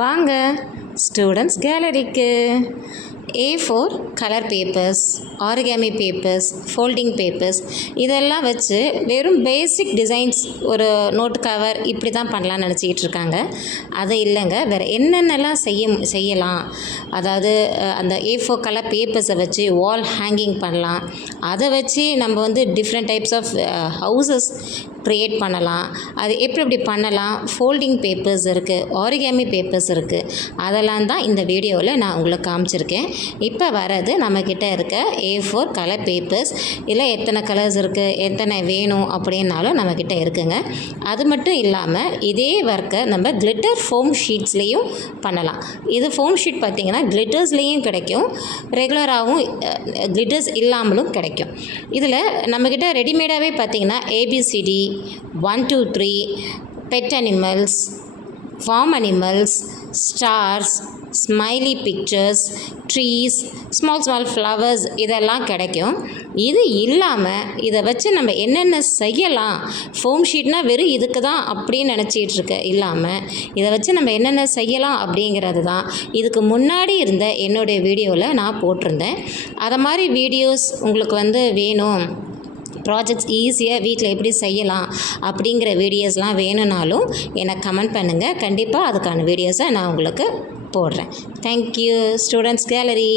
வாங்க ஸ்டூடெண்ட்ஸ் கேலரிக்கு. A4 colour papers, origami papers, folding papers இதெல்லாம் வச்சு வெறும் பேசிக் டிசைன்ஸ் ஒரு நோட் கவர் இப்படி தான் பண்ணலான்னு நினச்சிக்கிட்டு இருக்காங்க. அது இல்லைங்க, வேறு என்னென்னலாம் செய்யலாம். அதாவது அந்த A4 கலர் பேப்பர்ஸை வச்சு வால் ஹேங்கிங் பண்ணலாம். அதை வச்சு நம்ம வந்து different types of houses create பண்ணலாம். அது எப்படி பண்ணலாம். ஃபோல்டிங் பேப்பர்ஸ் இருக்குது, ஆரிகாமி பேப்பர்ஸ் இருக்குது. அதெல்லாம் தான் இந்த வீடியோவில் நான் உங்களுக்கு காமிச்சிருக்கேன். இப்போ வரது நம்மக்கிட்ட இருக்க A4 கலர் பேப்பர்ஸ். இதில் எத்தனை கலர்ஸ் இருக்குது, எத்தனை வேணும் அப்படின்னாலும் நம்மக்கிட்ட இருக்குங்க. அது மட்டும் இல்லாமல் இதே ஒர்க்கை நம்ம கிளிட்டர் ஃபோம் ஷீட்ஸ்லேயும் பண்ணலாம். இது ஃபோம் ஷீட் பார்த்திங்கன்னா கிளிட்டர்ஸ்லேயும் கிடைக்கும், ரெகுலராகவும் கிளிட்டர்ஸ் இல்லாமலும் கிடைக்கும். இதில் நம்மக்கிட்ட ரெடிமேடாகவே பார்த்திங்கன்னா ABCD 1 2 3, pet animals, form animals, stars, smiley pictures, trees, small flowers இதெல்லாம் கிடைக்கும். இது இல்லாமல் இதை வச்சு நம்ம என்னென்ன செய்யலாம். ஃபோம் ஷீட்னால் வெறும் இதுக்கு தான் அப்படின்னு நினச்சிட்டு இருக்க இல்லாமல் இதை வச்சு நம்ம என்னென்ன செய்யலாம் அப்படிங்கிறது தான் இதுக்கு முன்னாடி இருந்த என்னுடைய வீடியோவில் நான் போட்டிருந்தேன். அதை மாதிரி வீடியோஸ் உங்களுக்கு வந்து வேணும், ப்ராஜெக்ட்ஸ் ஈஸியாக வீட்டில் எப்படி செய்யலாம் அப்படிங்கிற வீடியோஸ்லாம் வேணும்னாலும் எனக்கு கமெண்ட் பண்ணுங்கள். கண்டிப்பாக அதுக்கான வீடியோஸை நான் உங்களுக்கு போடுறேன். Thank you students gallery.